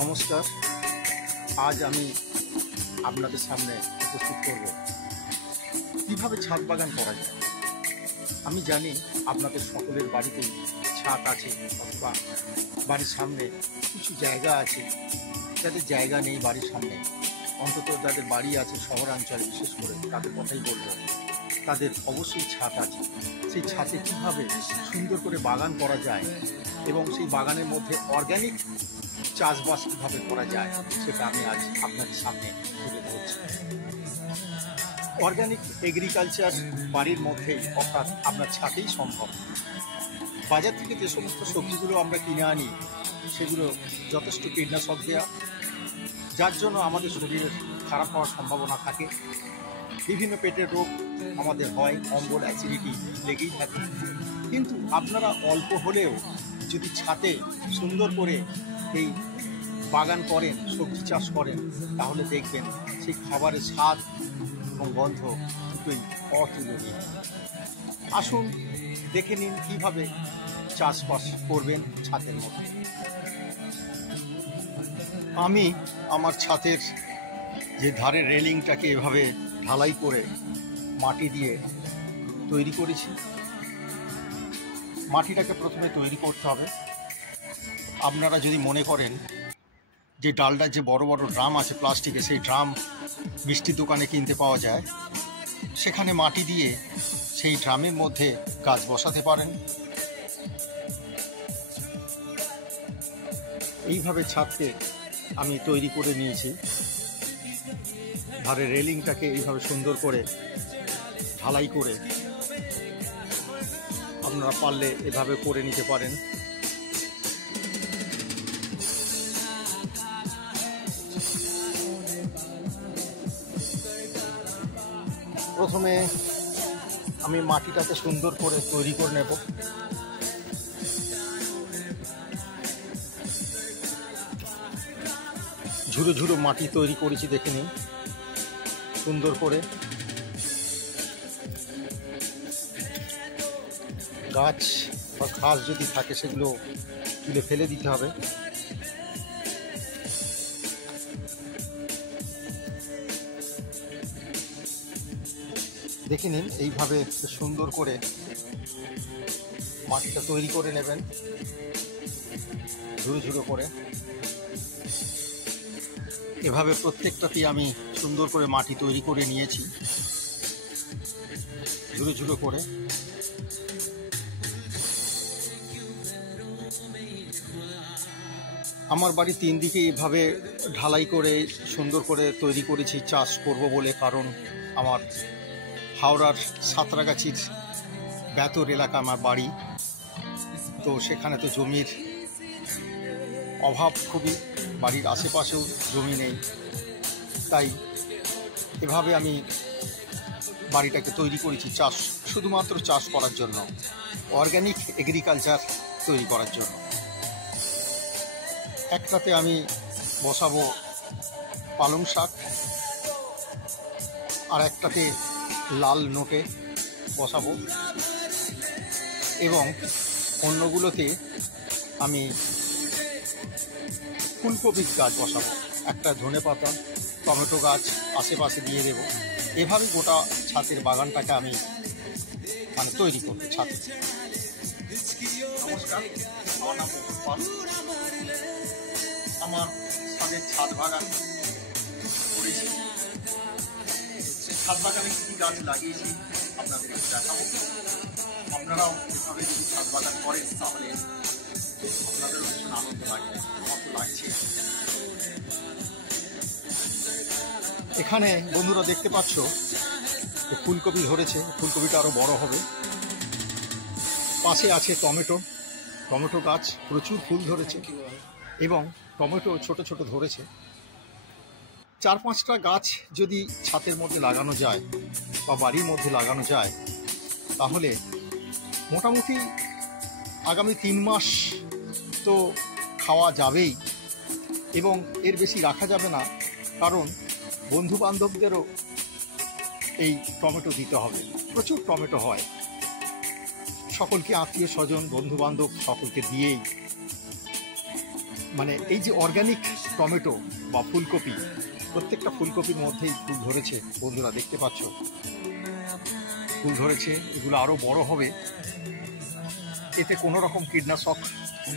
নমস্কার। আজ আমি আপনাদের সামনে উপস্থিত করব কিভাবে ছাদ বাগান করা যায়। আমি জানি আপনাদের সকলের বাড়িতেই ছাদ আছে অথবা বাড়ির সামনে কিছু জায়গা আছে, যাদের জায়গা নেই বাড়ির সামনে, অন্তত যাদের বাড়ি আছে শহরাঞ্চলে বিশেষ করে তাদের কথাই বলবো, তাদের অবশ্যই ছাদ আছে। সেই ছাদে কীভাবে সুন্দর করে বাগান করা যায় এবং সেই বাগানের মধ্যে অর্গ্যানিক চাষবাস কীভাবে করা যায় সেটা আমি আজ আপনাদের সামনে তুলে ধরছি। অর্গ্যানিক এগ্রিকালচার বাড়ির মধ্যেই, অর্থাৎ আপনার ছাদেই সম্ভব। বাজার থেকে যে সমস্ত সবজিগুলো আমরা কিনে আনি সেগুলো যথেষ্ট কীটনাশক দেওয়া, যার জন্য আমাদের শরীরের খারাপ হওয়ার সম্ভাবনা থাকে। বিভিন্ন পেটের রোগ আমাদের হয়, অম্বল, অ্যাসিডিটি লেগেই থাকে। কিন্তু আপনারা অল্প হলেও যদি ছাদে সুন্দর করে এই বাগান করেন, সবজি চাষ করেন, তাহলে দেখবেন সেই খাবারের স্বাদ এবং গন্ধ দুটোই অতুলনীয়। আসুন দেখে নিন কীভাবে চাষবাস করবেন ছাদের মধ্যে। আমি আমার ছাদের যে ধারের রেলিংটাকে এভাবে ঢালাই করে মাটি দিয়ে তৈরি করেছি। মাটিটাকে প্রথমে তৈরি করতে হবে। আপনারা যদি মনে করেন যে ডালডার যে বড় বড় ড্রাম আছে প্লাস্টিকের, সেই ড্রাম মিষ্টির দোকানে কিনতে পাওয়া যায়, সেখানে মাটি দিয়ে সেই ড্রামের মধ্যে গাছ বসাতে পারেন। এইভাবে ছাদকে আমি তৈরি করে নিয়েছি। ধারে রেলিংটাকে এইভাবে সুন্দর করে ঢালাই করে আপনারা পারলে এভাবে করে নিতে পারেন। প্রথমে আমি মাটিটাকে সুন্দর করে তৈরি করে নেব। ঝুড়ো ঝুড়ো মাটি তৈরি করেছি, দেখে নিন। সুন্দর করে গাছ বা ঘাস যদি থাকে সেগুলো তুলে ফেলে দিতে হবে। দেখে নিন, এইভাবে সুন্দর করে মাটিটা তৈরি করে নেবেন, ঝুড়ো ঝুড়ো করে। এভাবে প্রত্যেকটাতেই আমি সুন্দর করে মাটি তৈরি করে নিয়েছি, ঝুড়ো ঝুড়ো করে। আমার বাড়ি 3 দিকে এভাবে ঢালাই করে সুন্দর করে তৈরি করেছি চাষ করব বলে। কারণ আমার হাওড়ার সাঁতরাগাছির বেতর এলাকা আমার বাড়ি, তো সেখানে তো জমির অভাব খুবই, বাড়ির আশেপাশেও জমি নেই। তাই এভাবে আমি বাড়িটাকে তৈরি করেছি চাষ, শুধুমাত্র চাষ করার জন্য, অর্গ্যানিক এগ্রিকালচার তৈরি করার জন্য। একটাতে আমি বসাবো পালং শাক, আর একটাতে লাল নোটে বসাবো, এবং অন্যগুলোতে আমি ফুলকপির গাছ বসাবো। একটা ধনেপাতা, টমেটো গাছ আশেপাশে দিয়ে দেবো। এভাবেই গোটা ছাদের বাগানটাকে আমি তৈরি করবো ছাদে। নমস্কার, আমার নাম পাল। আমার ছাদের ছাদ বাগান করেছি। ছাদ বাগানে কী গাছ লাগিয়েছি আপনাদের একটু দেখাবো। আপনারাও এভাবে যদি ছাদ বাগান করেন তাহলে আপনাদেরও ভীষণ আনন্দ লাগবে, মতো লাগছে। এখানে বন্ধুরা দেখতে পাচ্ছ যে ফুলকপি ধরেছে, ফুলকপিটা আরও বড় হবে। পাশে আছে টমেটো গাছ, প্রচুর ফুল ধরেছে এবং টমেটো ছোট ছোট ধরেছে। 4-5টা গাছ যদি ছাদের মধ্যে লাগানো যায় বা বাড়ির মধ্যে লাগানো যায়, তাহলে মোটামুটি আগামী 3 মাস তো খাওয়া যাবেই, এবং এর বেশি রাখা যাবে না। কারণ বন্ধু বান্ধবদেরও এই টমেটো দিতে হবে। প্রচুর টমেটো হয়, সকলকে, আত্মীয় স্বজন, বন্ধু বান্ধব সকলকে দিয়েই মানে এই যে অর্গানিক টমেটো বা ফুলকপি, প্রত্যেকটা ফুলকপির মধ্যেই ফুল ধরেছে বন্ধুরা, দেখতে পাচ্ছ ফুল ধরেছে। এগুলো আরও বড় হবে। এতে কোনো রকম কীটনাশক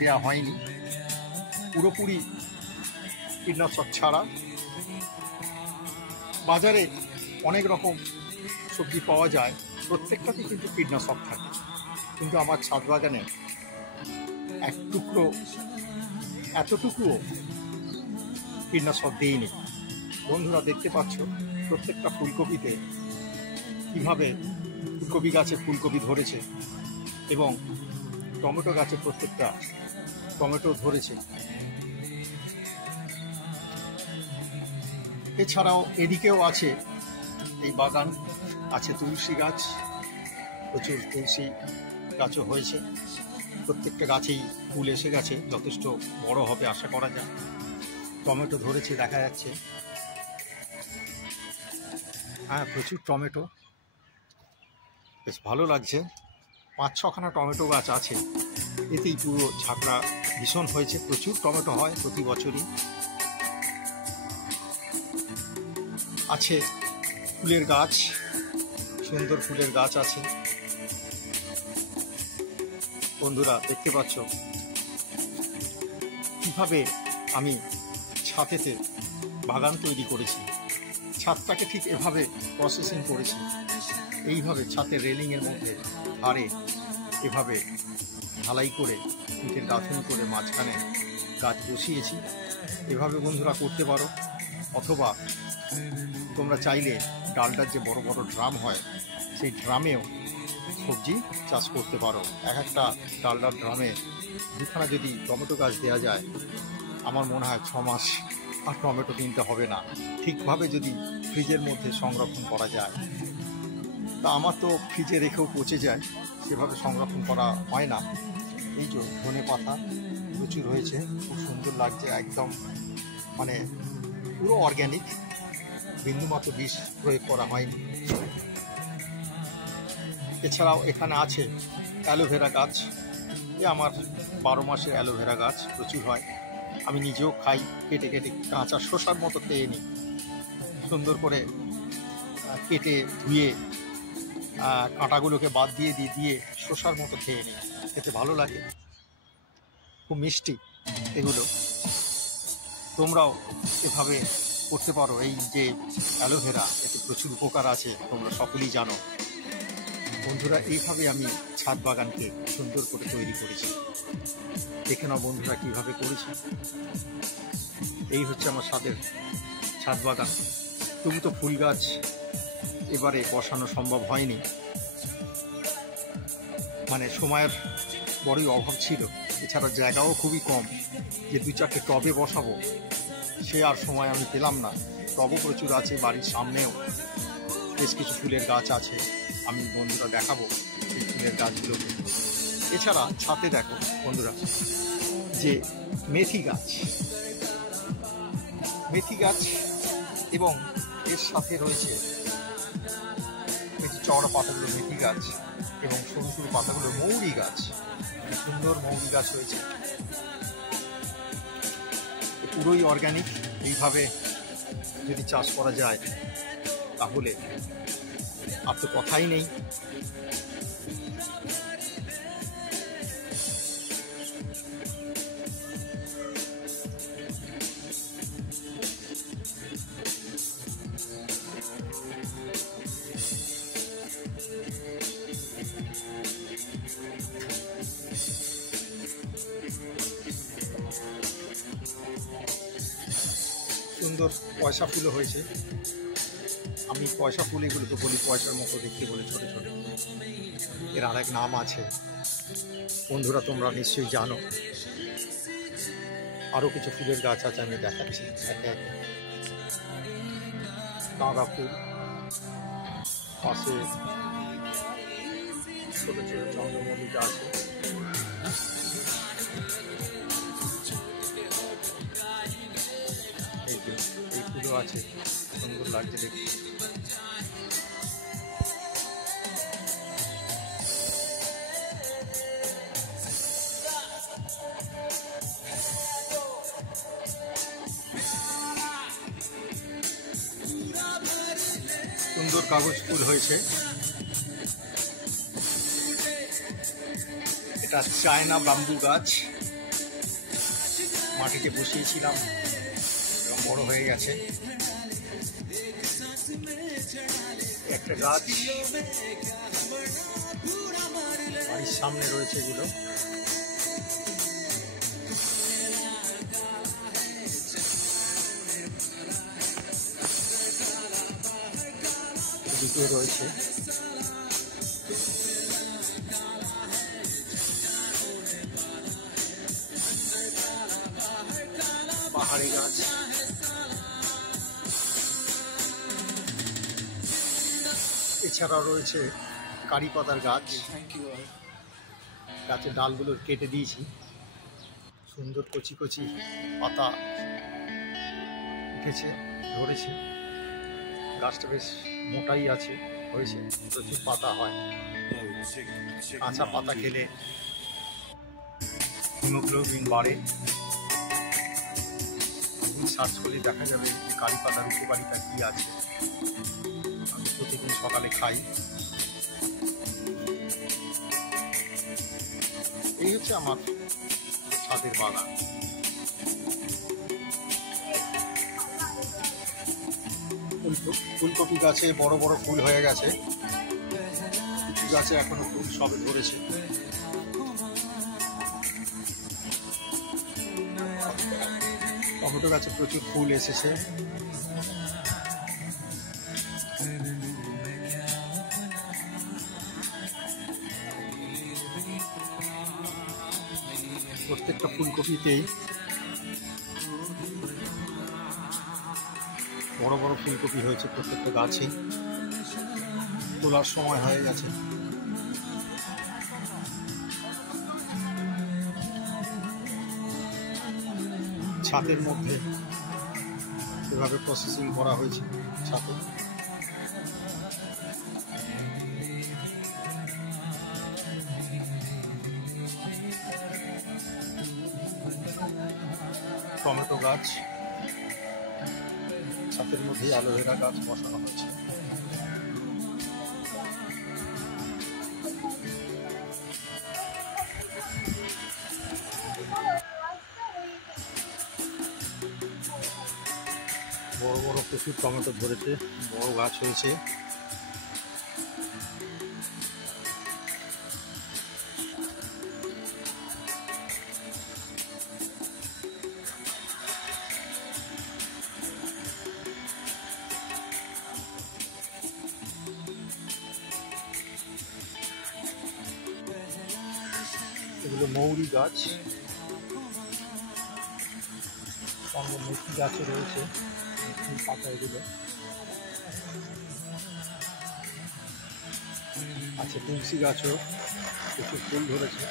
দেওয়া হয়নি, পুরোপুরি কীটনাশক ছাড়া। বাজারে অনেক রকম সবজি পাওয়া যায়, প্রত্যেকটাতে কিন্তু কীটনাশক থাকে, কিন্তু আমার ছাদ বাগানে এক টুকরো এতটুকুও কীটনাশক দিইনি। বন্ধুরা দেখতে পাচ্ছ প্রত্যেকটা ফুলকপিতে কীভাবে ফুলকপি গাছে ফুলকপি ধরেছে এবং টমেটো গাছে প্রত্যেকটা টমেটো ধরেছে। এছাড়াও এদিকেও আছে এই বাগান, আছে তুলসী গাছ, প্রচুর তুলসী গাছও হয়েছে। প্রত্যেকটা গাছেই ফুল এসে গেছে, যথেষ্ট বড় হবে আশা করা যায়। টমেটো ধরেছে দেখা যাচ্ছে, হ্যাঁ প্রচুর টমেটো, বেশ ভালো লাগছে। 5-6খানা টমেটো গাছ আছে, এতেই পুরো ঝাঁকড়া ভীষণ হয়েছে। প্রচুর টমেটো হয় প্রতি বছরই। আছে ফুলের গাছ, সুন্দর ফুলের গাছ আছে বন্ধুরা, দেখতে পাচ্ছ কিভাবে আমি ছাদেতে বাগান তৈরি করেছি। ছাদটাকে ঠিক এভাবে প্রসেসিং করেছি, এইভাবে ছাদের রেলিংয়ের মধ্যে ধারে এভাবে ঢালাই করে ইটের গাঁথনি করে মাঝখানে গাছ বসিয়েছি। এভাবে বন্ধুরা করতে পারো, অথবা তোমরা চাইলে ডালটার যে বড় বড় ড্রাম হয় সেই ড্রামেও সবজি চাষ করতে পারো। এক একটা ডালডার ড্রামে 2খানা যদি টমেটো গাছ দেওয়া যায়, আমার মনে হয় 6 মাস আর টমেটো কিনতে হবে না, ঠিকভাবে যদি ফ্রিজের মধ্যে সংরক্ষণ করা যায়। তা আমার তো ফ্রিজে রেখেও পচে যায়, সেভাবে সংরক্ষণ করা হয় না। এই যে ধনে পাতা প্রচুর হয়েছে, খুব সুন্দর লাগছে, একদম মানে পুরো অর্গ্যানিক, বিন্দুমাত্র বিষ প্রয়োগ করা হয়নি। এছাড়াও এখানে আছে অ্যালোভেরা গাছ, এ আমার 12 মাসের অ্যালোভেরা গাছ প্রচুর হয়। আমি নিজেও খাই, কেটে কেটে কাঁচা শসার মতো খেয়ে নিই, সুন্দর করে কেটে ধুয়ে কাঁটাগুলোকে বাদ দিয়ে দিয়ে শসার মতো খেয়ে নিই, খেতে ভালো লাগে, খুব মিষ্টি এগুলো। তোমরাও এভাবে করতে পারো। এই যে অ্যালোভেরা, এতে প্রচুর উপকার আছে, তোমরা সকলেই জানো বন্ধুরা। এইভাবে আমি ছাদ বাগানকে সুন্দর করে তৈরি করেছি, দেখে নাও বন্ধুরা কীভাবে করেছি। এই হচ্ছে আমার ছাদ বাগান। তবু তো ফুল গাছ এবারে বসানো সম্ভব হয়নি, মানে সময়ের বড়ই অভাব ছিল, এছাড়া জায়গাও খুবই কম যে 2-4টে টবে বসাবো, সে আর সময় আমি পেলাম না। টবও প্রচুর আছে, বাড়ির সামনেও বেশ কিছু ফুলের গাছ আছে, আমি বন্ধুরা দেখাবো এই ফুলের গাছগুলোকে। এছাড়া ছাদে দেখো বন্ধুরা যে মেথি গাছ এবং এর সাথে রয়েছে এই চওড়া পাতাগুলো মেথি গাছ এবং সরু সরু পাতাগুলো মৌরি গাছ, সুন্দর মৌরি গাছ হয়েছে, পুরোই অর্গ্যানিক। এইভাবে যদি চাষ করা যায় তাহলে আর তো কথাই নেই। সুন্দর পয়সা ফুলও হয়েছে, আমি পয়সা ফুল এগুলোকে বলি পয়সার মতো দেখতে বলে, ছোট ছোট, এর আরেক নাম আছে বন্ধুরা, তোমরা নিশ্চয়ই জানো। আরও কিছু ফুলের গাছ আছে, আমি দেখাচ্ছি একে একে। গাঁদা ফুল, পাশে ছোট ছোট চন্দ্রমল্লিকা আছে, এই ফুলও আছে, সুন্দর লাগছে দেখতে। সুন্দর কাগজ ফুল হয়েছে। এটা চায়না বাম্বু গাছ, মাটিতে বসিয়েছিলাম, বড় হয়ে গেছে। একটা গাছ বাড়ির সামনে রয়েছে, এগুলো দুটো রয়েছে। পাহাড়ি গাছ, এছাড়াও রয়েছে কারি পাতার গাছ। গাছের ডালগুলো কেটে দিয়েছি, সুন্দর কচি কচি পাতা উঠেছে, ধরেছে। গাছটা বেশ মোটাই আছে, হয়েছে, প্রচুর পাতা হয়। কাঁচা পাতা খেলে হিমোগ্লোবিন বাড়ে। সার্চ করলে দেখা যাবে কারি পাতার উপকারিতা কি আছে। আমি প্রতিদিন সকালে খাই। এই হচ্ছে আমার ছাদের বাগান। ফুলকপি গাছে বড় বড় ফুল হয়ে গেছে, কিছু গাছে এখনো ফুল সবে ধরেছে। টমেটো গাছে প্রচুর ফুল এসেছে। প্রত্যেকটা ফুলকপিতেই বড় বড় ফুলকপি হয়েছে, প্রত্যেকটা গাছে তোলার সময় হয়ে গেছে। ছাদের মধ্যে এভাবে প্রসেসিং করা হয়েছে। ছাদে টমেটো গাছ, ছাদের মধ্যে অ্যালোভেরা গাছ বসানো হয়েছে। বড় বড় প্রচুর টমেটো ধরেছে, বড় গাছ হয়েছে। এগুলো মৌরি গাছ, সঙ্গে মেথি গাছও রয়েছে, মেথির পাতা এগুলো আছে। তুলসী গাছও প্রচুর ফুল ধরেছে।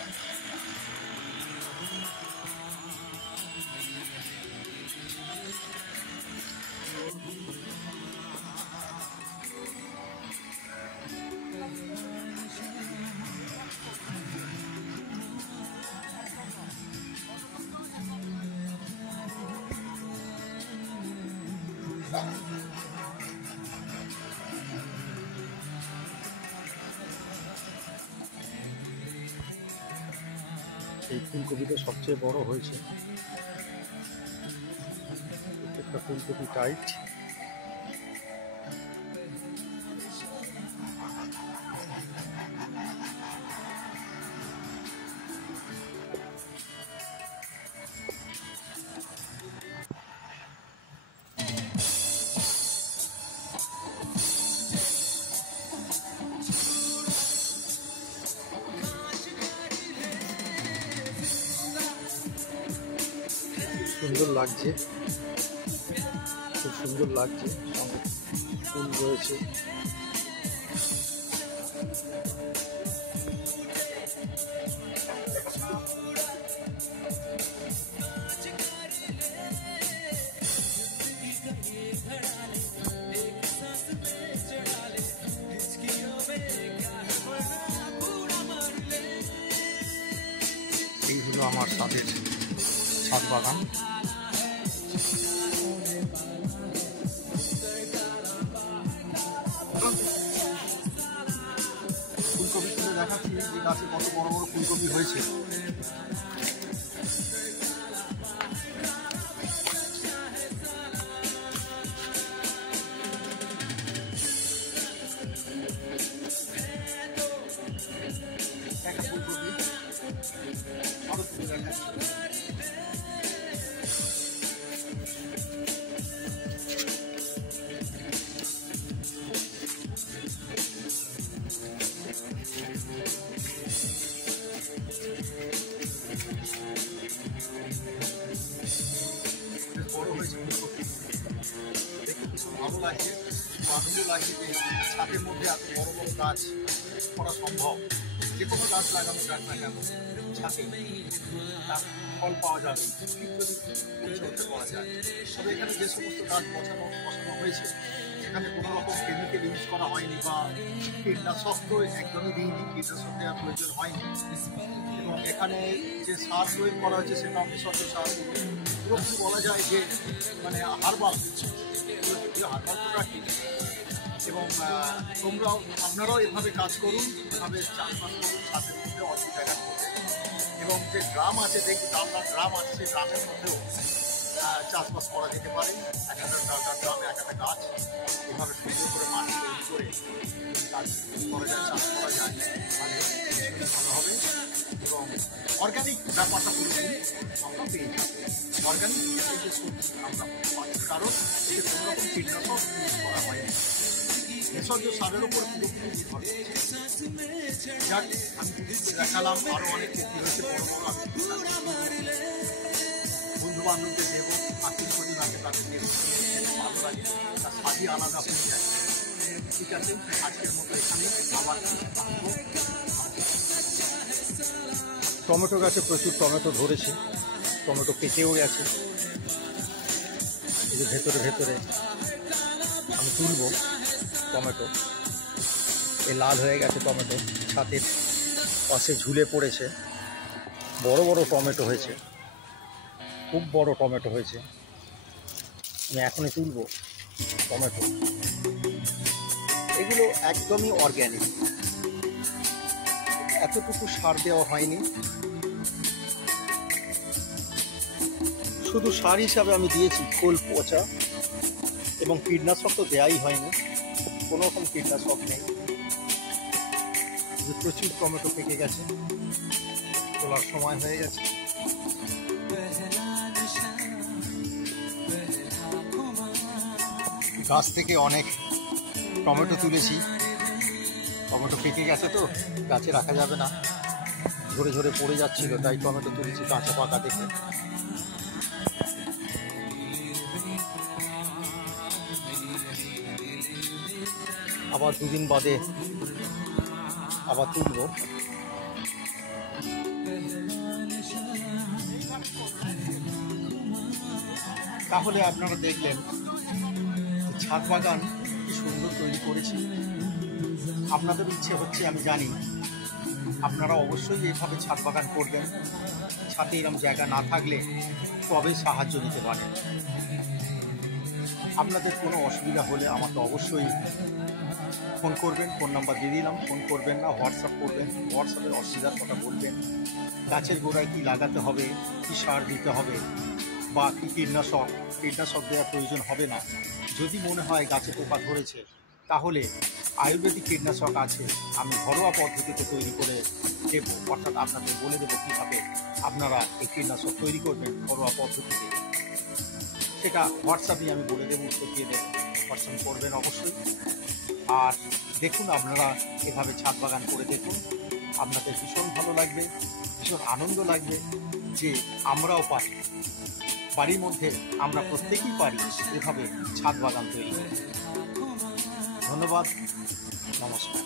এই ফুলকপিটা সবচেয়ে বড় হয়েছে। প্রত্যেকটা ফুলকপি টাইট। সুন্দর লাগছে, খুব সুন্দর লাগছে। ফুল রয়েছে, এই হলো আমার ছাদ বাগান। দেখছি যে গাছে কত বড় বড় ফুলকপি হয়েছে। একটা ফুলকপি আরো তুলে দেখাচ্ছি। বড় হয়েছে ফুলকপি, দেখে ভীষণ ভালো লাগছে। আনন্দ লাগছে যে ছাদের মধ্যে এত বড় বড় গাছ করা সম্ভব। যে কোনো গাছ লাগানো যাক না কেন, ছাদে তার ফল পাওয়া যাবে যদি পরিচর্যা করা যায়। তবে এখানে যে সমস্ত গাছ বসানো হয়েছে সেখানে কোনো রকম কেমিক্যাল ইউজ করা হয়নি বা কীটনাশক তো একদমই দিইনি, কীটনাশক দেওয়ার প্রয়োজন হয়নি। এবং এখানে যে সার প্রয়োগ করা হয়েছে সেটা নিঃশব্দ সার, পুরোপুরি বলা যায় যে মানে হার্বাল প্রোডাক্ট। এবং আপনারাও এভাবে কাজ করুন, এভাবে চাষবাস করুন ছাদের মধ্যে অল্প জায়গার মধ্যে। এবং যে গ্রাম আছে, দেখুন আপনার গ্রাম আছে, সেই গ্রামের মধ্যেও চাষবাস করা যেতে পারে। একটা গ্রামে একটা গাছ এভাবে সুন্দর করে মাটি তৈরি করে গাছ করা যায়, চাষ করা যায়, তাহলে ভালো হবে। এবং অর্গ্যানিক ব্যাপারটা পুরোপুরি আমরা পেয়ে যাবো। অর্গ্যানিক যে সবজি আমরা পাচ্ছি, কারণ এতে কোনো রকম কীটনাশক ইউজ করা হয়নি, ভেষজ সারের ওপর পুরোপুরি নির্ভর করছে। যাক, আমি দেখালাম আরও অনেক ক্ষতি হয়েছে বড় বড়। আমি বন্ধু বান্ধবদের দেবো, আত্মীয় স্বজন আছে তাদের দেবো, ভালো লাগে, তার স্বাদই আলাদা হয়ে যায়। ঠিক আছে, আজকের মতো এখানে আবার টমেটো গাছে প্রচুর টমেটো ধরেছে, টমেটো পেকেও গেছে। এই যে ভেতরে আমি তুলবো টমেটো, এ লাল হয়ে গেছে টমেটো, ছাতের পাশে ঝুলে পড়েছে। বড় বড় টমেটো হয়েছে, খুব বড় টমেটো হয়েছে। আমি এখনই তুলবো টমেটো। এগুলো একদমই অর্গ্যানিক, এতটুকু সার দেওয়া হয়নি। শুধু সার হিসাবে আমি দিয়েছি খোল পচা, এবং কীটনাশক তো দেওয়াই হয়নি, কোনো রকম কীটনাশক নেই। প্রচুর টমেটো পেকে গেছে, তোলার সময় হয়ে গেছে। গাছ থেকে অনেক টমেটো তুলেছি, টমেটো পেকে গেছে তো গাছে রাখা যাবে না, ঝরে ঝরে পড়ে যাচ্ছিল, তাই টমেটো তুলেছি কাঁচা পাকা দেখে। আবার দুদিন বাদে আবার তুলব। তাহলে আপনারা দেখলেন ছাদ বাগান কি সুন্দর তৈরি করেছি। আপনাদের ইচ্ছে হচ্ছে আমি জানি, আপনারা অবশ্যই এইভাবে ছাদ বাগান করবেন। ছাদে এরকম জায়গা না থাকলে তবে সাহায্য নিতে পারেন। আপনাদের কোনো অসুবিধা হলে আমাকে অবশ্যই ফোন করবেন, ফোন নাম্বার দিয়ে দিলাম। ফোন করবেন না, হোয়াটসঅ্যাপ করবেন, হোয়াটসঅ্যাপের অসুবিধার কথা বলবেন। গাছের গোড়ায় কী লাগাতে হবে, কী সার দিতে হবে বা কী কীটনাশক দেওয়ার প্রয়োজন হবে না। যদি মনে হয় গাছে পোকা ধরেছে, তাহলে আয়ুর্বেদিক কীটনাশক আছে, আমি ঘরোয়া পদ্ধতিতে তৈরি করে দেবো, অর্থাৎ আপনাদের বলে দেবো কীভাবে আপনারা এই কীটনাশক তৈরি করবেন ঘরোয়া পদ্ধতিতে। সেটা হোয়াটসঅ্যাপে আমি বলে দেবো, উত্তর দিয়ে দেবো, হোয়াটসঅ্যাপ করবেন অবশ্যই। আর দেখুন, আপনারা এভাবে ছাদ বাগান করে দেখুন, আপনাদের ভীষণ ভালো লাগবে, ভীষণ আনন্দ লাগবে যে আমরাও পারি, বাড়ির মধ্যে আমরা প্রত্যেকেই পারি এভাবে ছাদ বাগান তৈরি করতে। ধন্যবাদ, নমস্কার।